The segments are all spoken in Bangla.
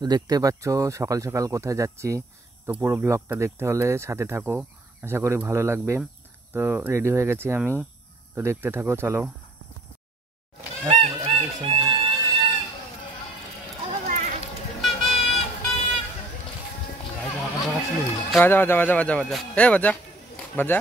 তো দেখতে পাচ্ছ সকাল সকাল কোথায় যাচ্ছি। তো পুরো ব্লগটা দেখতে হলে সাথে থাকো, আশা করি ভালো লাগবে। তো রেডি হয়ে গেছি আমি, তো দেখতে থাকো, চলো। বাজা বাজা বাজা বাজা বাজা এ বাজা বাজা।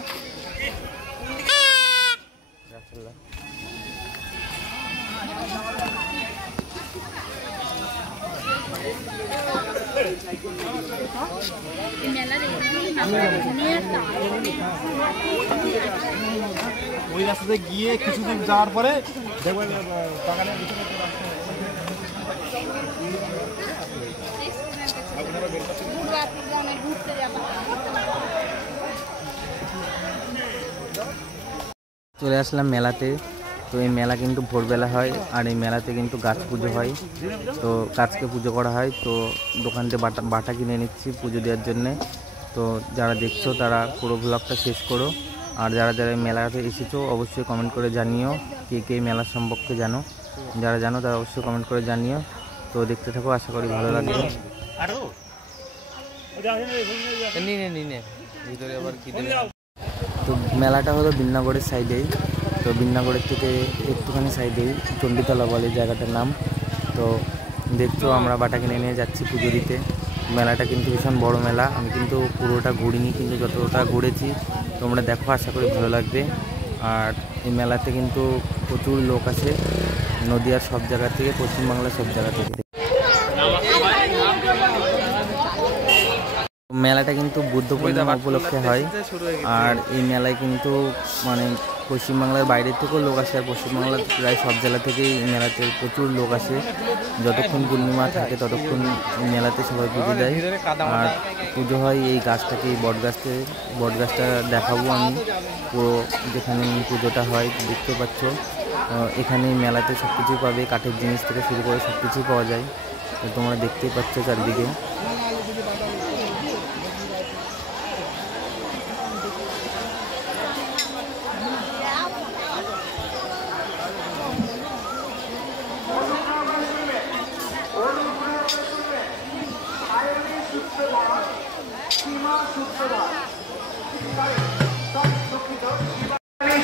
ওই রাস্তাতে গিয়ে কিছুদিন যাওয়ার পরে দেখবেন বাগানে চলে আসলাম মেলাতে। তো এই মেলা কিন্তু ভোরবেলা হয়, আর এই মেলাতে কিন্তু গাছ পুজো হয়। তো গাছকে পুজো করা হয়। তো দোকানতে বাটা কিনে নিচ্ছি পুজো দেওয়ার জন্যে। তো যারা দেখছো তারা পুরো ব্লগটা শেষ করো। আর যারা যারা মেলাতে এসেছো অবশ্যই কমেন্ট করে জানিও কে কে মেলা সম্পর্কে জানো। যারা জানো তারা অবশ্যই কমেন্ট করে জানিও। তো দেখতে থাকো, আশা করি ভালো লাগবে। ভিতরে আবার কি দেবে। তো মেলাটা হলো বিন্নাগড়ের সাইডেই। তো বিন্নাগড়ের থেকে একটুখানি সাইডেই চণ্ডীতলা বলে জায়গাটার নাম। তো দেখছো আমরা বাটা কিনে নিয়ে যাচ্ছি পুজো দিতে। মেলাটা কিন্তু ভীষণ বড় মেলা। আমি কিন্তু পুরোটা ঘুরিনি, কিন্তু যতটা ঘুরেছি তোমরা দেখো, আশা করি ভালো লাগবে। আর এই মেলাতে কিন্তু প্রচুর লোক আসে, নদিয়ার সব জায়গা থেকে, পশ্চিমবাংলার সব জায়গা থেকে। মেলাটা কিন্তু বুদ্ধ পূর্ণিমা উপলক্ষে হয়। আর এই মেলায় কিন্তু মানে পশ্চিমবাংলার বাইরের থেকেও লোক আসে, আর পশ্চিমবাংলার প্রায় সব জেলা থেকেই মেলাতে প্রচুর লোক আসে। যতক্ষণ পূর্ণিমা থাকে ততক্ষণ মেলাতে সবাই পুজো দেয়। আর পুজো হয় এই গাছটাকে, এই বটগাছটা দেখাবো আমি পুরো, যেখানে পুজোটা হয় দেখতে পাচ্ছ। এখানে মেলাতে সব কিছুই পাবে, কাঠের জিনিস থেকে শুরু করে সব কিছুই পাওয়া যায়। তো তোমরা দেখতেই পাচ্ছ চারদিকে।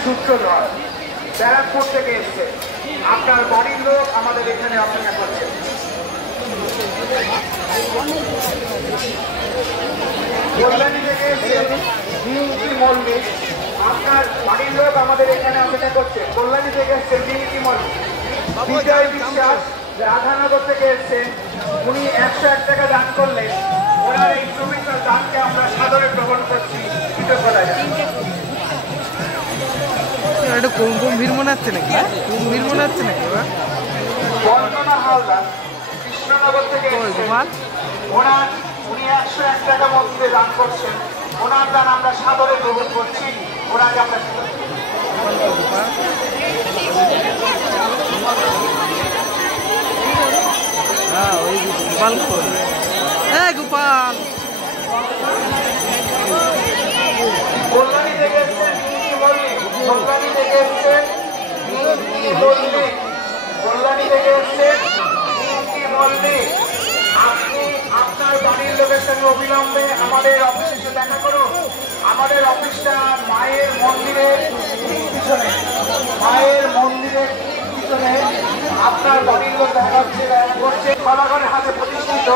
সূত্রধর ব্যারাকপুর থেকে এসছে, আপনার বাড়ির লোক আমাদের এখানে অপেক্ষা করছে। কল্যাণী থেকে এসছে মিঙ্কি মল্লিক, আপনার বাড়ির লোক আমাদের এখানে অপেক্ষা করছে। কল্যাণী থেকে এসছে মিঙ্কি মল্লিক। বিজয় বিশ্বাস রাধানগর থেকে এসছেন, উনি 101 টাকা দান করলেন। ওনার এই পবিত্র দানকে আমরা সাদরে গ্রহণ করছি, কৃতজ্ঞতা জানাই। এটা কুম্ভীর মনে হচ্ছে নাকি? কুম্ভীর মনে হচ্ছে নাকি? বন্দনা হালদার কৃষ্ণনগর থেকে উনি 101 টাকা মন্দিরে দান করছেন। ওনার দান আমরা সাদরে গ্রহণ করছি। ওনাকে আমরা গোপাল কল্যাণী থেকে এসছেন কল্যাণী থেকে এসছেন কল্যাণী থেকে এসছেন মিঙ্কি মল্লিক। আপনি আপনার বাড়ির লোকের সঙ্গে অবিলম্বে আমাদের অফিসে এসে দেখা করুন। আমাদের অফিসটা মায়ের মন্দিরের পিছনে, মায়ের মন্দিরের পিছনে আপনার বাড়ির লোক দেখা করছে। জনগণের হাতে প্রতিষ্ঠিত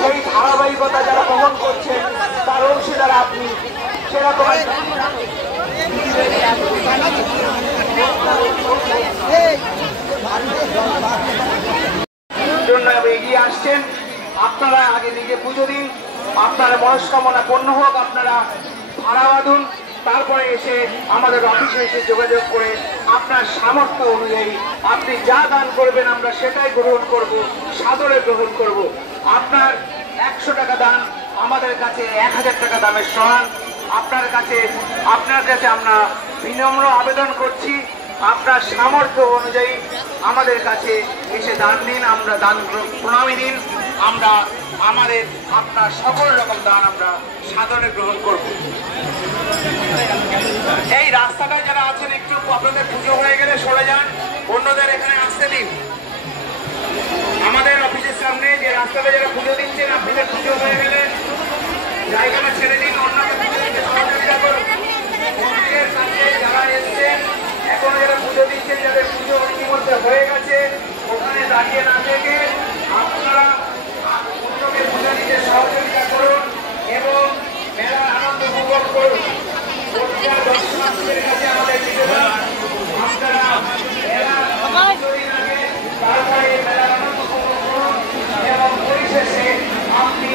সেই ধারাবাহিকতা যারা বহন করছেন তার অংশীদার আপনি। সেরকম জন্য এগিয়ে আসছেন। আপনারা আগে নিজে পুজো দিন, আপনার মনস্কামনা পূর্ণ হোক, আপনারা ভাড়া বাঁধুন, তারপরে এসে আমাদের অফিসে এসে যোগাযোগ করে আপনার সামর্থ্য অনুযায়ী আপনি যা দান করবেন আমরা সেটাই গ্রহণ করব, সাদরে গ্রহণ করব। আপনার 100 টাকা দান আমাদের কাছে 1000 টাকা দামের সমান। আপনার কাছে আমরা বিনম্র আবেদন করছি, আপনার সামর্থ্য অনুযায়ী আমাদের কাছে এসে দান দিন, আমরা দান প্রণামী দিন। আমরা আপনার সকল রকম দান আমরা সাদরে গ্রহণ করব। রাস্তাটায় যারা আছেন একটু আপনাদের পুজো হয়ে গেলে সরে যান, অন্যদের এখানে আসতে দিন। আমাদের অফিসের সামনে যে রাস্তাটা যারা পুজো দিচ্ছেন, আপনাদের পুজো হয়ে গেলে জায়গাটা ছেড়ে দিন, অন্যকে পুজো দিতে সহযোগিতা করুন। মন্দিরের কাছে যারা এসছেন, এখনো যারা পুজো দিচ্ছেন, যাদের পুজো ইতিমধ্যে হয়ে গেছে, ওখানে দাঁড়িয়ে না থেকে আপনারা অন্যকে পুজো দিতে সহযোগিতা করুন এবং মেলার আনন্দ উপভোগ করুন। প্রতিটা দর্শনার্থীদের কাছে আমাদের নিবেদন, আপনারা মেলার পুজোর আগে তারপরে মেলার আনন্দ উপভোগ করুন এবং পরিশেষে আপনি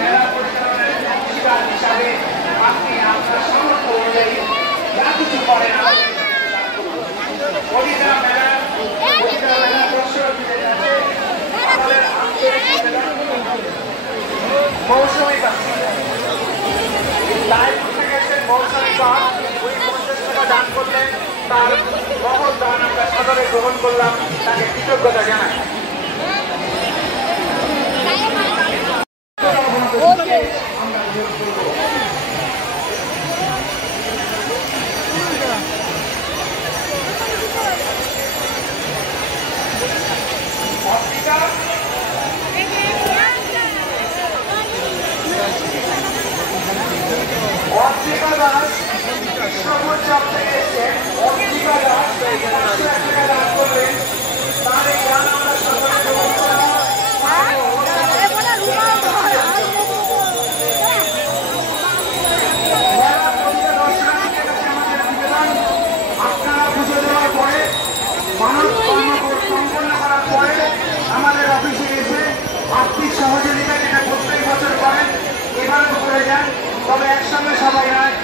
মেলা পরিচালনার অংশীদার হিসাবে আপনি আপনার সামর্থ্য অনুযায়ী যা কিছু করেন প্রতিটা মেলা দর্শনার্থীদের কাছে আমাদের আন্তরিক নিবেদন, মৌসুমী গান লাইভ উঠে গেছেন। মৌসুমী গান উনি 50 টাকা দান করলেন, তার মহৎ দান আমরা সাদরে গ্রহণ করলাম, তাকে কৃতজ্ঞতা জানাই। অর্চিকা দাস কৃষ্ণপুর চাপ থেকে এসেছেন। অর্চিকা দাস 500 টাকা দান করলেন, তার এই গান আমরা সকলে গ্রহণ করলাম। আপনারা পুজো দেওয়ার পরে মানব কর্ম সম্পন্ন করার পরে আমাদের অফিসে এসে আর্থিক সহযোগিতা যেটা প্রত্যেক বছর করেন এবারেও করে যান, তবে একসঙ্গে সবাই নয়।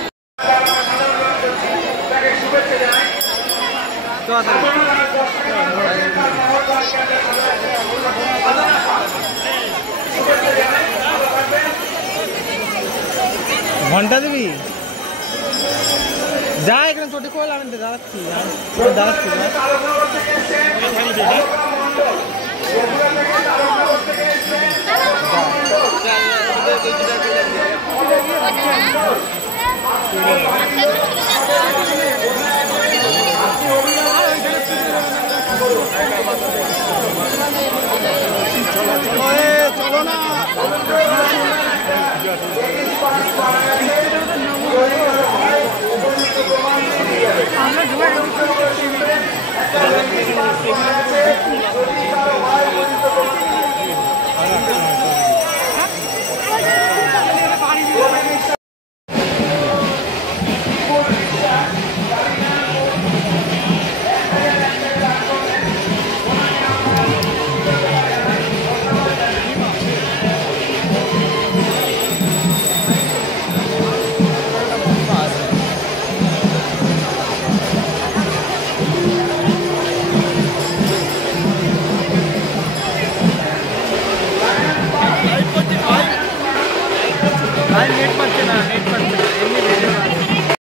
তাকে শুভেচ্ছা জানাই। ঘন্টা দিবি যা এখানে চটি খোল, আমি দাঁড়াচ্ছি দাঁড়াচ্ছি।